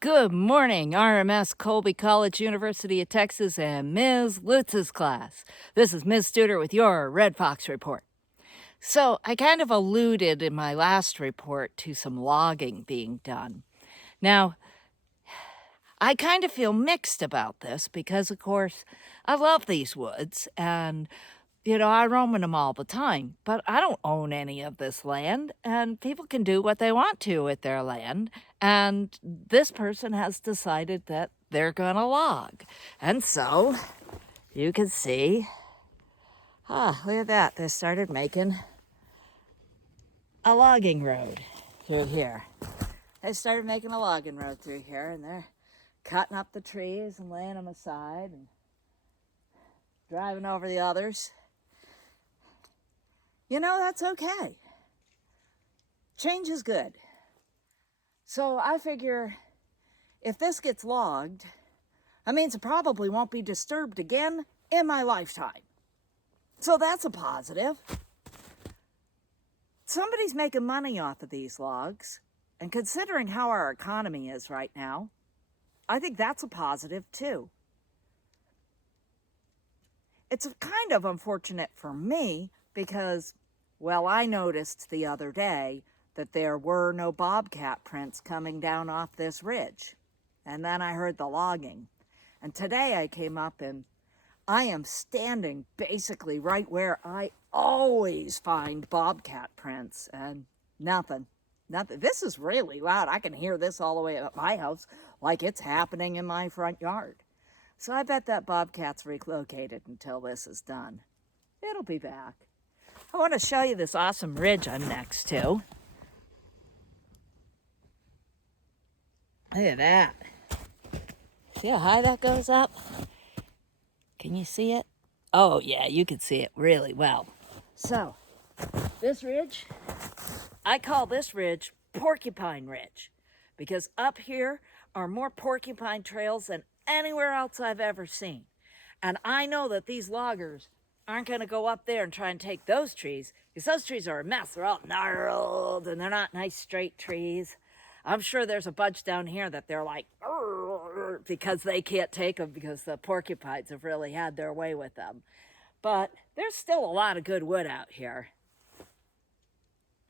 Good morning, RMS Colby College, University of Texas, and Ms. Lutz's class. This is Ms. Studer with your Red Fox Report. So, I kind of alluded in my last report to some logging being done. Now, I kind of feel mixed about this because, of course, I love these woods and I roam in them all the time, but I don't own any of this land, and people can do what they want to with their land. And this person has decided that they're going to log. And so you can see, look at that. They started making a logging road through here. They started making a logging road through here, and they're cutting up the trees and laying them aside and driving over the others. That's okay. Change is good. So I figure if this gets logged, that means it probably won't be disturbed again in my lifetime. So that's a positive. Somebody's making money off of these logs, and considering how our economy is right now, I think that's a positive too. It's kind of unfortunate for me because, I noticed the other day that there were no bobcat prints coming down off this ridge. And then I heard the logging. And today I came up and I am standing basically right where I always find bobcat prints, and nothing. This is really loud. I can hear this all the way up my house like it's happening in my front yard. So I bet that bobcat's relocated until this is done. It'll be back. I want to show you this awesome ridge I'm next to. Look at that. See how high that goes up? Can you see it? Oh, yeah, you can see it really well. So, this ridge, I call this ridge Porcupine Ridge, because up here are more porcupine trails than anywhere else I've ever seen. And I know that these loggers aren't going to go up there and try and take those trees, because those trees are a mess. They're all gnarled and they're not nice straight trees. I'm sure there's a bunch down here that they're like, because they can't take them because the porcupines have really had their way with them. But there's still a lot of good wood out here.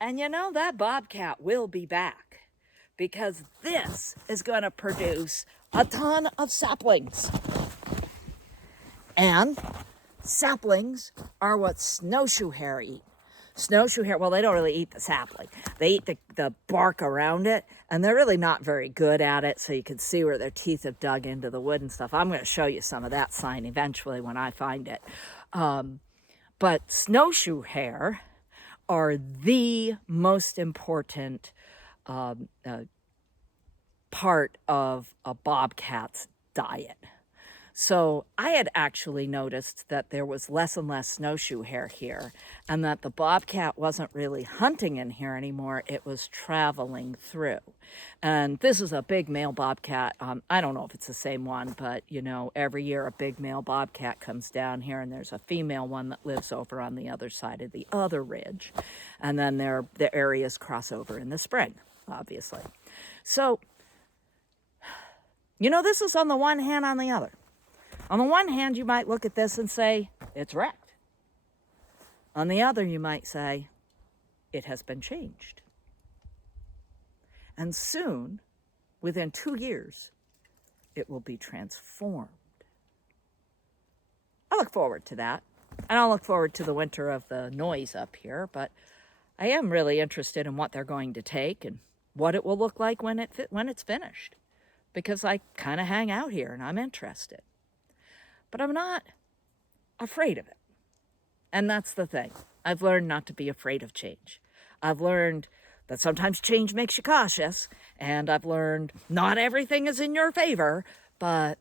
And that bobcat will be back, because this is going to produce a ton of saplings. And saplings are what snowshoe hare eat. Snowshoe hare, they don't really eat the sapling. They eat the bark around it, and they're really not very good at it, so you can see where their teeth have dug into the wood and stuff. I'm going to show you some of that sign eventually when I find it. But snowshoe hare are the most important part of a bobcat's diet. So I had actually noticed that there was less and less snowshoe hare here, and that the bobcat wasn't really hunting in here anymore. It was traveling through. And this is a big male bobcat. I don't know if it's the same one, but every year a big male bobcat comes down here, and there's a female one that lives over on the other side of the other ridge. And then the areas cross over in the spring, obviously. So, this is on the one hand, on the other. On the one hand, you might look at this and say, it's wrecked. On the other, you might say, it has been changed. And soon, within 2 years, it will be transformed. I look forward to that. And I'll look forward to the winter of the noise up here, but I am really interested in what they're going to take and what it will look like when it's finished. Because I kind of hang out here and I'm interested. But I'm not afraid of it. And that's the thing. I've learned not to be afraid of change. I've learned that sometimes change makes you cautious. And I've learned not everything is in your favor, but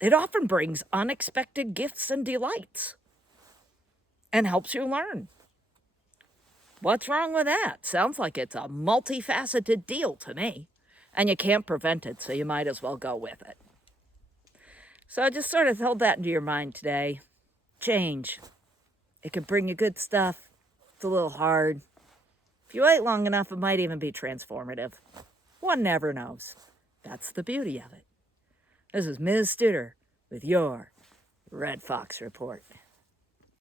it often brings unexpected gifts and delights and helps you learn. What's wrong with that? Sounds like it's a multifaceted deal to me. And you can't prevent it, so you might as well go with it. So I just sort of held that into your mind today. Change. It can bring you good stuff. It's a little hard. If you wait long enough, it might even be transformative. One never knows. That's the beauty of it. This is Ms. Studer with your Red Fox Report.